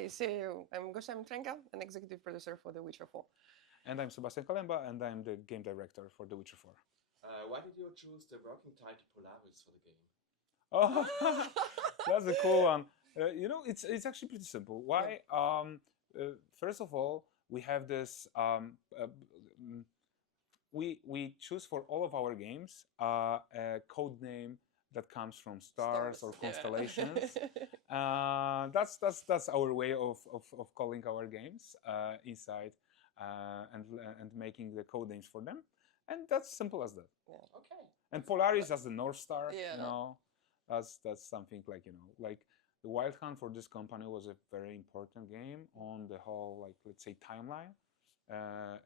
Okay, so I'm Gosia Mitrega, an executive producer for The Witcher 4. And I'm Sebastian Kalemba, and I'm the game director for The Witcher 4. Why did you choose the working title Polaris for the game? Oh, that's a cool one. It's actually pretty simple. Why? Yeah. First of all, we have this. We choose for all of our games a code name that comes from stars or constellations. Yeah. That's our way of calling our games inside and making the code names for them, and that's simple as that. Yeah. Okay. And Polaris as the North Star. Yeah. That's something like like the Wild Hunt for this company was a very important game on the whole, let's say, timeline,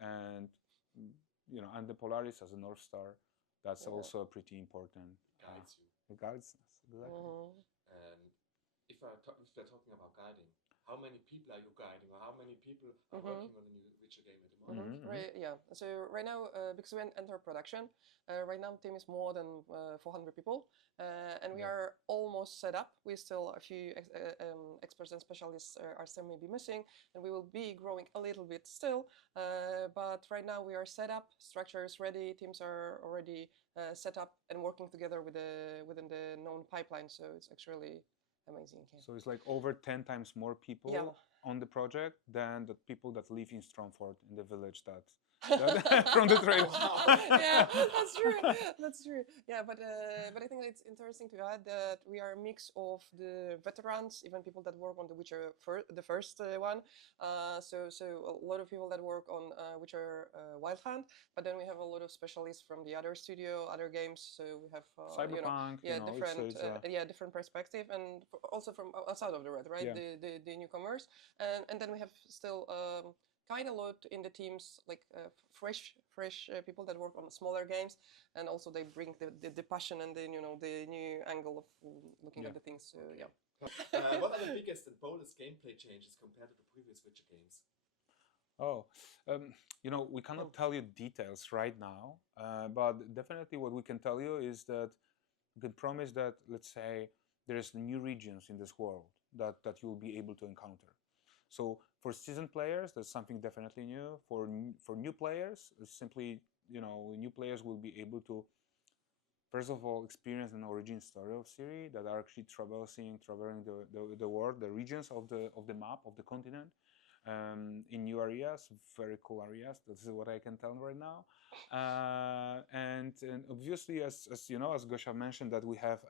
and and the Polaris as a North Star, that's also a pretty important. Guides you. It guides us, exactly. And if we're talking about guiding, how many people are you guiding, or how many people are working on the new Witcher game at the moment? Right, yeah. So right now, because we enter production, right now the team is more than 400 people, and we are almost set up. We still a few experts and specialists are still maybe missing, and we will be growing a little bit still. But right now we are set up, structure is ready, teams are already set up and working together within the known pipeline. So it's actually amazing. Yeah. So it's like over 10 times more people on the project than the people that live in Stromford, in the village that from the trail. Yeah, that's true. That's true. Yeah, but I think it's interesting to add that we are a mix of the veterans, even people that work on the Witcher the first one. So a lot of people that work on Witcher Wild Hunt, but then we have a lot of specialists from the other studio, other games. So we have Cyberpunk, different perspective, and also from outside of the red, right? Yeah. The newcomers, and then we have still. Kind of a lot in the teams, like fresh people that work on smaller games, and also they bring the passion and the new angle of looking at the things. So yeah. What are the biggest and boldest gameplay changes compared to the previous Witcher games? Oh, we cannot tell you details right now, but definitely what we can tell you is that we can promise that, let's say, there's new regions in this world that you'll be able to encounter. So for seasoned players, that's something definitely new. For new players, it's simply, new players will be able to, first of all, experience an origin story of Ciri, that are actually traversing the world, the regions of the map, of the continent, in new areas, very cool areas. This is what I can tell right now. And obviously, as Gosia mentioned, that we have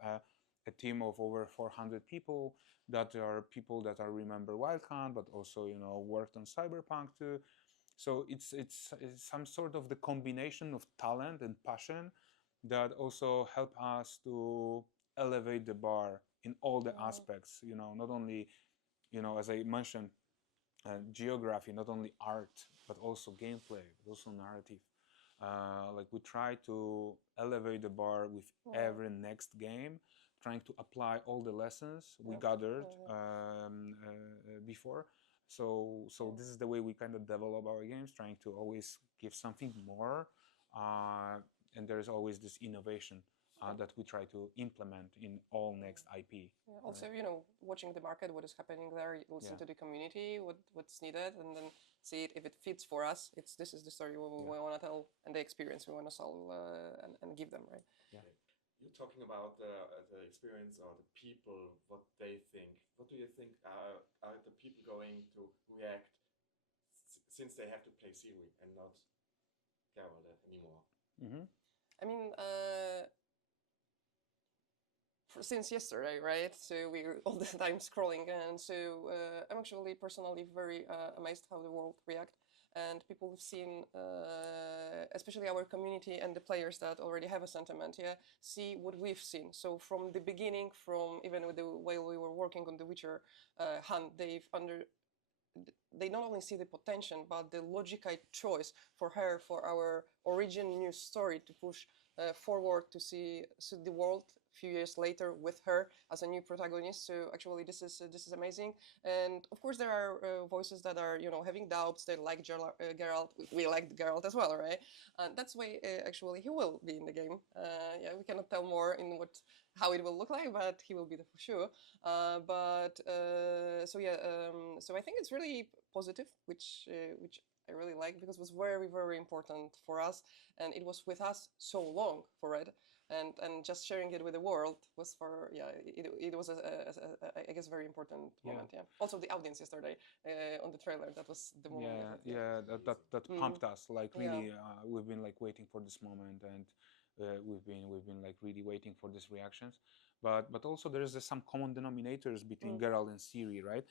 a team of over 400 people that are people that are remember Wild Hunt, but also worked on Cyberpunk too. So it's some sort of the combination of talent and passion that also help us to elevate the bar in all the aspects. Not only as I mentioned, geography, not only art, but also gameplay, but also narrative. Like we try to elevate the bar with every next game, trying to apply all the lessons we gathered before. So this is the way we kind of develop our games, trying to always give something more, and there's always this innovation that we try to implement in all next IP. Yeah, also, watching the market, what is happening there, listen to the community, what's needed, and then see it if it fits for us. This is the story we want to tell, and the experience we want to solve and give them, right? Yeah. You're talking about the experience or the people, what they think. What do you think are the people going to react since they have to play Ciri and not Geralt anymore? Mm-hmm. I mean, since yesterday, right? So we're all the time scrolling, and so I'm actually personally very amazed how the world react, and people have seen, especially our community and the players that already have a sentiment, see what we've seen. So from the beginning, from even with the way we were working on the Witcher Hunt, they not only see the potential, but the logical choice for her, for our origin new story to push forward to see the world a few years later with her as a new protagonist. So actually this is amazing. And of course there are voices that are having doubts. They like Geralt. We like Geralt as well, right? And that's why actually he will be in the game. We cannot tell more in what how it will look like, but he will be there for sure. So I think it's really positive, which I really like, because it was very, very important for us, and it was with us so long for it, and just sharing it with the world was it was I guess very important moment. Yeah. Also the audience yesterday on the trailer, that was the moment. That pumped us, like really. We've been like waiting for this moment, and we've been like really waiting for these reactions. But also there is some common denominators between Geralt and Ciri, right?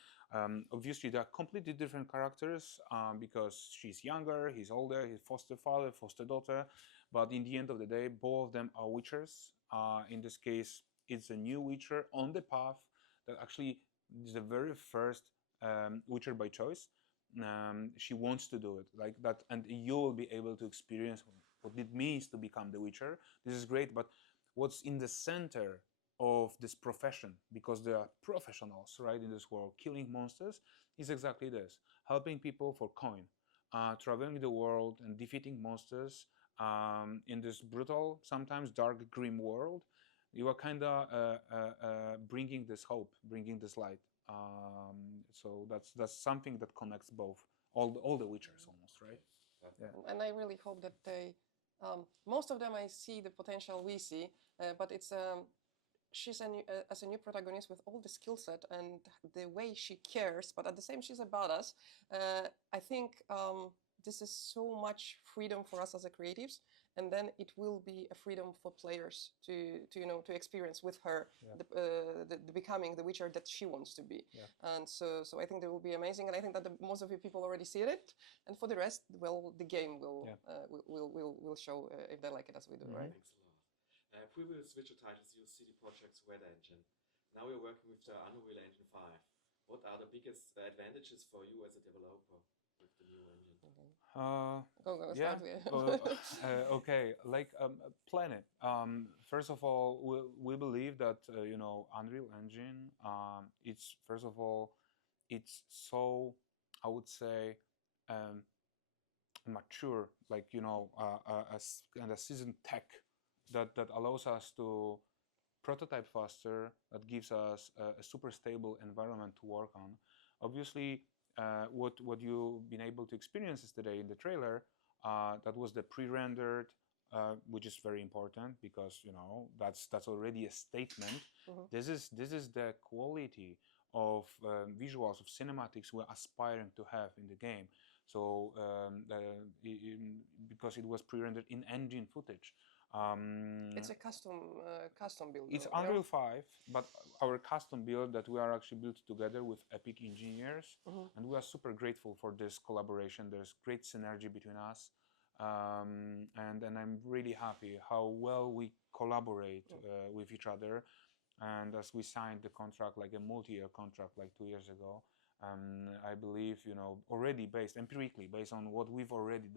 Obviously, they are completely different characters because she's younger, he's older, he's foster father, foster daughter. But in the end of the day, both of them are witchers. In this case, it's a new witcher on the path that actually is the very first witcher by choice. She wants to do it like that, and you will be able to experience what it means to become the witcher. This is great, but what's in the center of this profession, because there are professionals right in this world killing monsters, is exactly this: helping people for coin, traveling the world and defeating monsters in this brutal, sometimes dark, grim world. You are kind of bringing this hope, bringing this light. So that's something that connects both all the witchers almost, right? Yeah. And I really hope that they most of them, I see the potential we see, but it's she's as a new protagonist with all the skill set and the way she cares, but at the same she's a badass. I think this is so much freedom for us as a creatives, and then it will be a freedom for players to experience with her the becoming the witcher that she wants to be. And so I think that will be amazing, and I think that most of you people already see it, and for the rest, well, the game will show if they like it as we do. Right. Thanks a lot. Previous Witcher titles used CD Projekt's Red Engine. Now you're working with the Unreal Engine 5. What are the biggest advantages for you as a developer with the new engine? Okay, like Planet. First of all, we believe that Unreal Engine. It's first of all, it's so, I would say, mature, like a seasoned tech that allows us to prototype faster, that gives us a super stable environment to work on. Obviously, what you've been able to experience yesterday in the trailer, that was the pre-rendered, which is very important because that's already a statement. This is the quality of visuals, of cinematics we're aspiring to have in the game. So because it was pre-rendered in engine footage. It's a custom build. It's Unreal 5, but our custom build that we are actually built together with Epic engineers, and we are super grateful for this collaboration. There's great synergy between us, and I'm really happy how well we collaborate with each other. And as we signed the contract, like a multi-year contract, like 2 years ago, I believe already empirically based on what we've already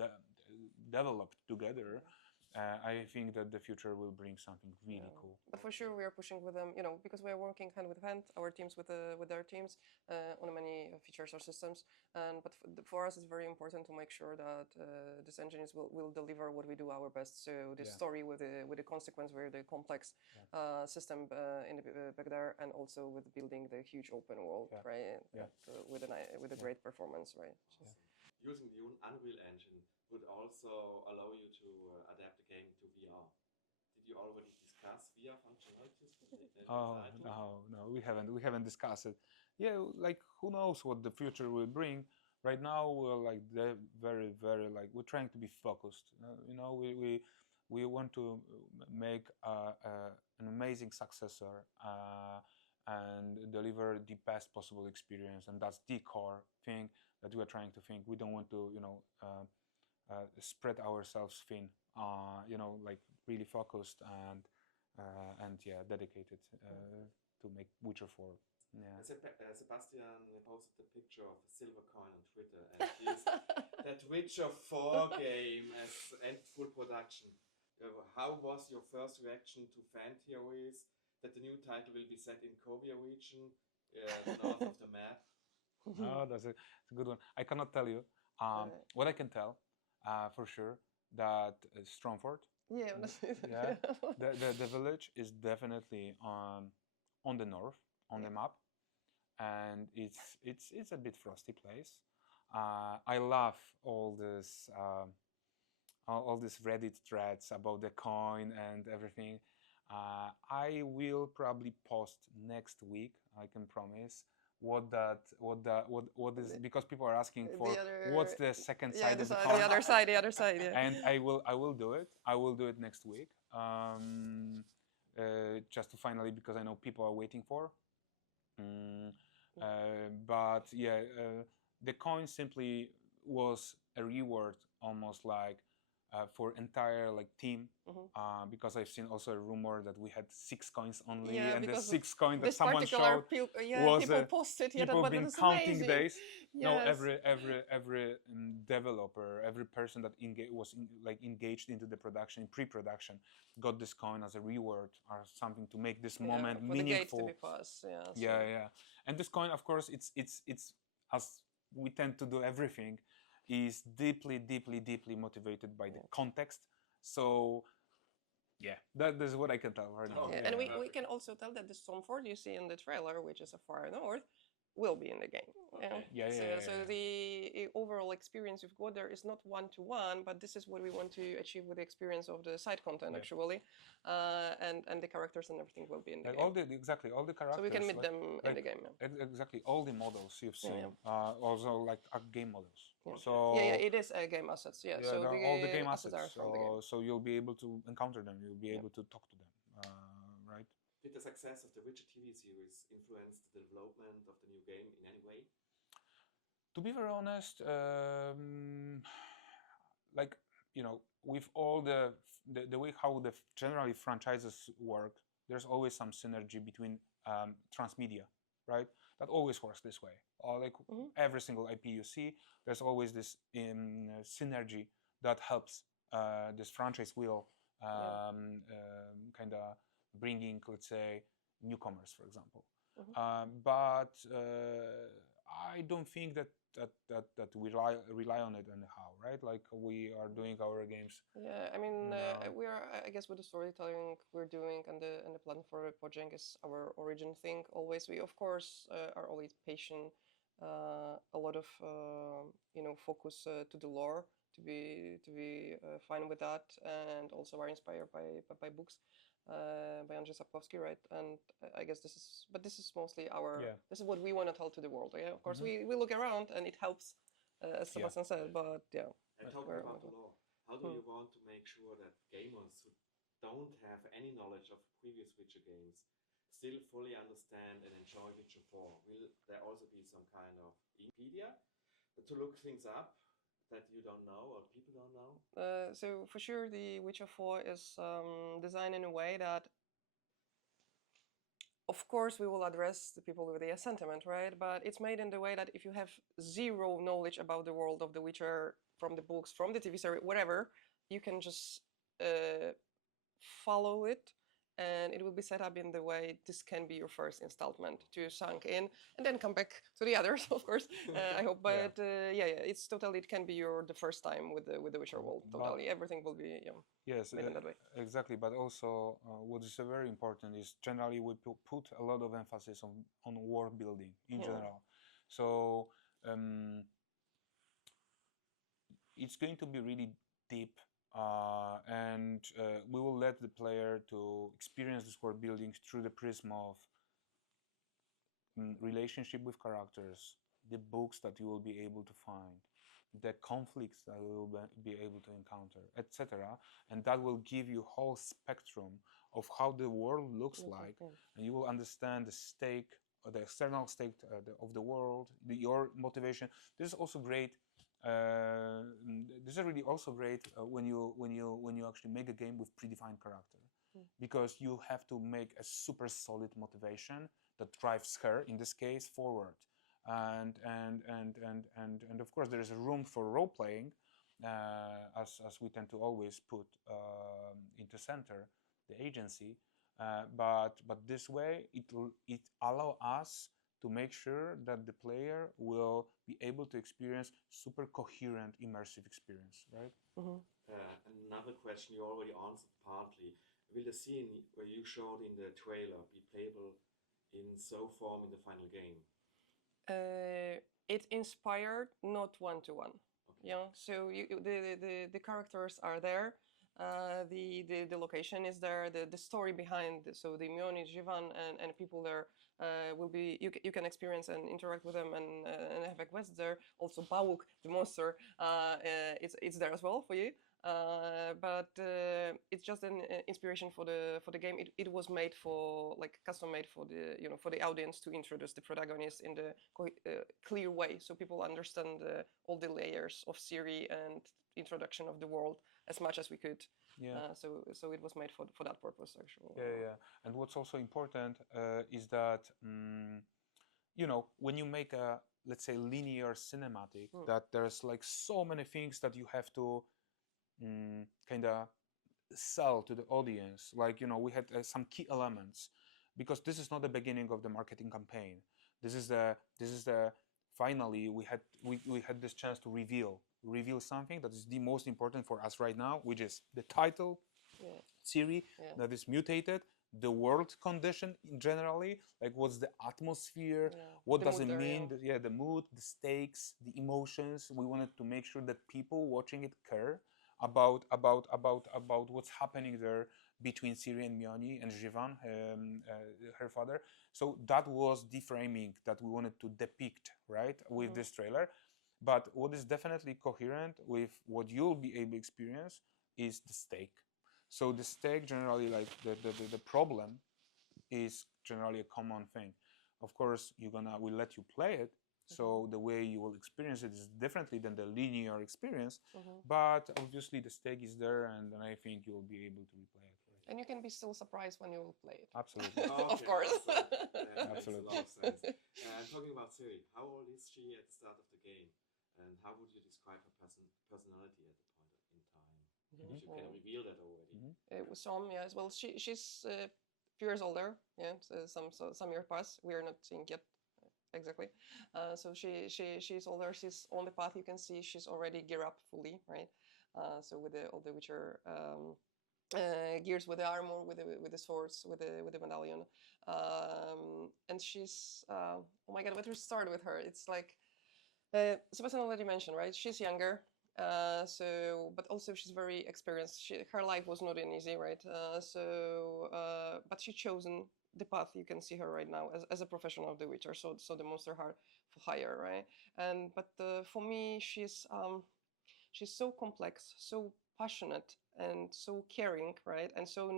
developed together. I think that the future will bring something really cool. But for sure, we are pushing with them, because we are working hand with hand, our teams with their teams on many features or systems. But for us, it's very important to make sure that this engine will deliver what we do our best. So the story with the consequence, very the complex system in the back there, and also with building the huge open world, right? With a great performance, right? Using the Unreal Engine would also allow you to adapt the game to VR. Did you already discuss VR functionalities? No, we haven't discussed it. Yeah, like who knows what the future will bring. Right now, we're like very, very like we're trying to be focused. We want to make an amazing successor and deliver the best possible experience, and that's the core thing that we are trying to think. We don't want to spread ourselves thin, like really focused and dedicated to make Witcher 4. Yeah. Sebastian posted a picture of a silver coin on Twitter, and that Witcher 4 game and full production. How was your first reaction to fan theories that the new title will be set in Kovia region, north of the map? Oh, that's a good one. I cannot tell you. What I can tell for sure that Stromford Yeah, honestly, Yeah, the village is definitely on the north on the map, and it's a bit frosty place. I love all these Reddit threads about the coin and everything. I will probably post next week. I can promise what is, because people are asking for The other, what's the second yeah, side the of the side, coin, the other side, the other side, yeah. and I will do it. I will do it next week. Just to finally, because I know people are waiting for. Mm, but yeah, the coin simply was a reward, almost like for entire like team. Because I've seen also a rumor that we had 6 coins only, Yeah, and the because 6 coin that this someone particular showed yeah, was people posted, yeah, people but been that's counting amazing. days. No, Yes. every developer, every person that like engaged into the production, in pre-production, got this coin as a reward or something to make this Yeah, moment for the gates to meaningful. be passed, yeah. Yeah, So. yeah. And this coin, of course, it's as we tend to do everything, is deeply motivated by the context. So yeah, that is what I can tell right now. Yeah, Okay, and we perfect. can also tell that the Stormford you see in the trailer, which is a far north, will be in the game. Okay. Yeah, So, yeah, so the overall experience you've got there is not one-to-one, but this is what we want to achieve with the experience of the side content, Yeah. actually, and the characters and everything will be in the Like game. all the characters. So we can meet like, them in the game. exactly all the models you've Yeah, seen. yeah. Also like game models. Yeah. So Yeah, it is a game assets. Yeah, yeah, so they're all the game assets. are from the game. So you'll be able to encounter them. You'll be able to talk to them. Right. Did the success of the Witcher TV series influence the development of the new game in any way? To be very honest, like with all the way how generally franchises work, there's always some synergy between transmedia, right? That always works this way. Or like every single IP you see, there's always this synergy that helps this franchise wheel kind of bringing, let's say, newcomers, for example. But I don't think that we rely on it anyhow, right? Like we are doing our games. Yeah, I mean, we are. I guess with the storytelling we're doing and the plan for Project is our origin thing. Always, we of course are always patient. A lot of focus to the lore to be fine with that, and also are inspired by books by Andrzej Sapkowski, right? And I guess this is mostly our. Yeah. This is what we want to tell to the world. Yeah, of course we look around and it helps, as Yeah. Sebastian said. But yeah. And talking about the law, how do you want to make sure that gamers who don't have any knowledge of previous Witcher games still fully understand and enjoy Witcher 4? Will there also be some kind of Wikipedia to look things up that you don't know or people don't know? So for sure, the Witcher 4 is designed in a way that, of course, we will address the people with the sentiment, right? But it's made in the way that if you have zero knowledge about the world of The Witcher from the books, from the TV series, whatever, you can just follow it, and it will be set up in the way this can be your first installment to sunk in, and then come back to the others, of course. I hope, but it's totally, it can be the first time with the Witcher world. Totally, everything will be yes, made in that way. Exactly. But also, what is very important is generally we put a lot of emphasis on world building in general. So it's going to be really deep. And we will let the player to experience this world building through the prism of relationship with characters, the books that you will be able to find, the conflicts that you will be able to encounter, etc. And that will give you a whole spectrum of how the world looks like, and you will understand the stake, or the external stake of the world, your motivation. This is also great. This is really also great when you actually make a game with predefined character, because you have to make a super solid motivation that drives her, in this case, forward. And of course there is a room for role playing, as we tend to always put into center the agency. But this way it allow us to make sure that the player will be able to experience super coherent, immersive experience, right? Mhm. Another question you already answered partly. Will the scene where you showed in the trailer be playable in so form in the final game? It inspired not one-to-one. Okay. Yeah, so the characters are there, the location is there, the story behind, so the Mioni, Jivan, and people there will be, you can experience and interact with them and have a quest there. Also Bauk, the monster, it's there as well for you. But it's just an inspiration for the game. It was made for, like, custom made for the, you know, for the audience, to introduce the protagonist in the clear way, so people understand all the layers of Ciri and introduction of the world as much as we could. Yeah. So it was made for that purpose, actually. Yeah. And what's also important is that you know, when you make a, let's say, linear cinematic, that there's like so many things that you have to kind of sell to the audience. Like, you know, we had some key elements, because this is not the beginning of the marketing campaign. This is the finally we had this chance to reveal something that is the most important for us right now, which is the title, Ciri, that is mutated, the world condition generally, like what's the atmosphere, what does it mean, the mood, the stakes, the emotions. We wanted to make sure that people watching it care about what's happening there between Ciri and Mioni and Jivan, her father. So that was the framing that we wanted to depict, right, with this trailer. But what is definitely coherent with what you'll be able to experience is the stake. So the stake, generally, like the problem is generally a common thing. Of course, we'll let you play it, so the way you will experience it is differently than the linear experience, but obviously the stake is there, and I think you'll be able to replay it. Right? And you can be still surprised when you will play it. Absolutely. Of course. Absolutely. Makes a lot of sense. Talking about Ciri, how old is she at the start of the game? And how would you describe her personality at the point in time? If you can reveal that already. With some, yeah, as well. She's a few years older. Yeah, so some years pass. We are not seeing yet exactly. So she's older. She's on the path. You can see she's already geared up fully, right? So with all the Witcher gears, with the armor, with the swords, with the medallion, and she's oh my god, where to start with her? It's like Sebastian already mentioned, right? She's younger. But also she's very experienced. Her life was not an easy, right? But she chosen the path. You can see her right now as a professional of the Witcher. So the monster hard for hire, right? But for me, she's so complex, so passionate, and so caring, right? And so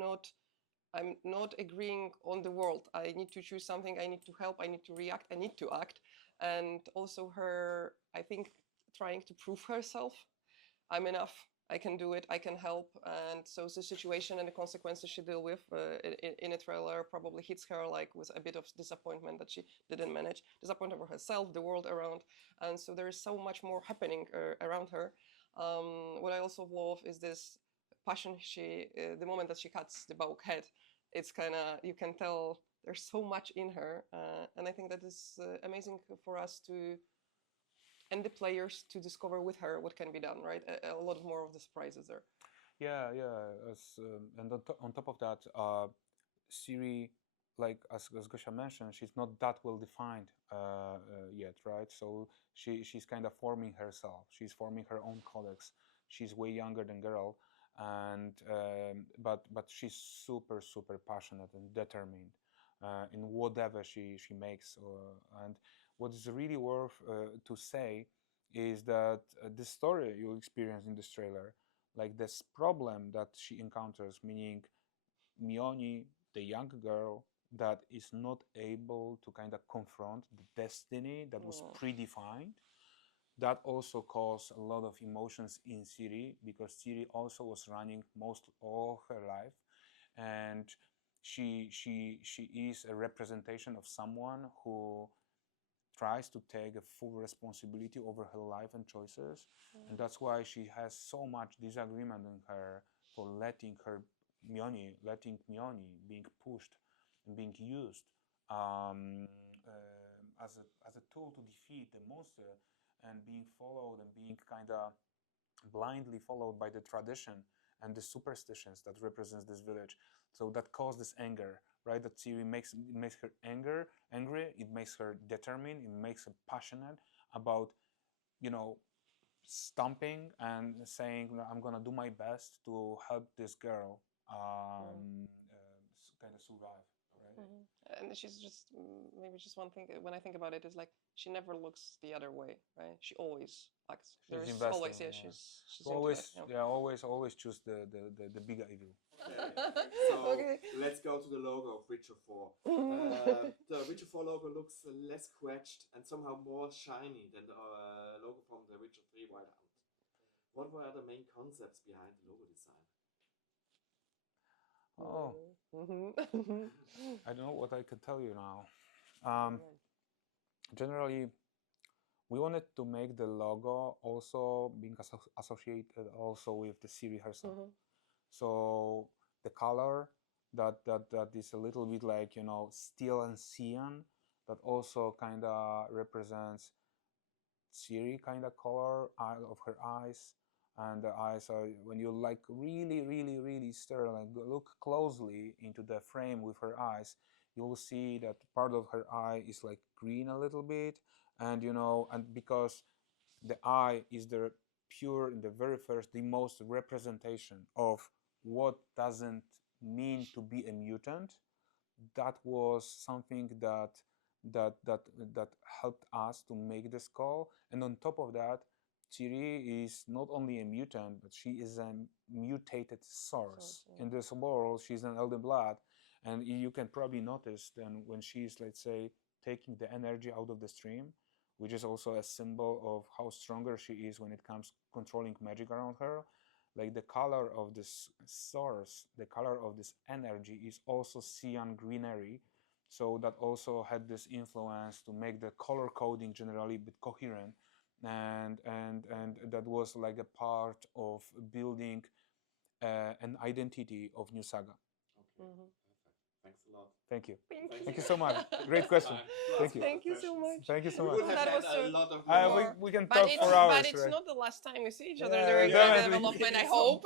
I'm not agreeing on the world. I need to choose something. I need to help. I need to react. I need to act. And also her, I think, trying to prove herself. I'm enough. I can do it. I can help. And so the situation and the consequences she deal with in a trailer probably hits her like with a bit of disappointment that she didn't manage. Disappointment for herself, the world around. And so there is so much more happening around her. What I also love is this passion. The moment that she cuts the Bauk head, it's kind of, you can tell there's so much in her. And I think that is amazing for us to, and the players, to discover with her what can be done, right? A lot more of the surprises there. Yeah. And on top of that, Ciri, like as Gosia mentioned, she's not that well defined yet, right? So she's kind of forming herself. She's forming her own codex. She's way younger than Geralt, and but she's super passionate and determined in whatever she makes. And what is really worth to say is that this story you'll experience in this trailer, like this problem that she encounters, meaning Mioni, the young girl that is not able to kind of confront the destiny that was predefined, that also caused a lot of emotions in Ciri, because Ciri also was running most all her life, and she is a representation of someone who tries to take a full responsibility over her life and choices, and that's why she has so much disagreement in her for letting Mioni being pushed and being used as a tool to defeat the monster, and being followed and being kind of blindly followed by the tradition and the superstitions that represents this village. So that caused this anger, right? That Ciri makes her angry. It makes her determined. It makes her passionate about, you know, stomping and saying, I'm gonna do my best to help this girl kind of survive. Right? And she's just maybe just one thing when I think about it is like she never looks the other way, right? She always acts. There's invested, always she's always into that, always choose the bigger evil. Okay. So let's go to the logo of Witcher 4. The Witcher 4 logo looks less scratched and somehow more shiny than the logo from the Witcher 3 Wild Hunt. What were the main concepts behind the logo design? Oh, I don't know what I can tell you now. Generally, we wanted to make the logo also being associated also with the Ciri herself. So the color that is a little bit like, you know, steel and cyan, that also kind of represents Ciri kind of color of her eyes. And the eyes are, when you like really stare and look closely into the frame with her eyes, you will see that part of her eye is like green a little bit. And, you know, and because the eye is the pure, the very first, the most representation of what doesn't mean to be a mutant, that was something that helped us to make the skull. And on top of that, Ciri is not only a mutant, but she is a mutated source. In this world, she's an Elder Blood, and you can probably notice then when she's, let's say, taking the energy out of the stream, which is also a symbol of how stronger she is when it comes controlling magic around her. Like the color of this source, the color of this energy is also cyan greenery. So that also had this influence to make the color coding generally a bit coherent. And that was like a part of building an identity of New Saga. Okay, perfect. Thanks a lot. Thank you. Thank you so much. Great question. Thank you. Thank you so much. Thank you so We much. would have That had was a lot of we can talk for hours. But it's right? not the last time we see each other Yeah, during the definitely. development, I hope.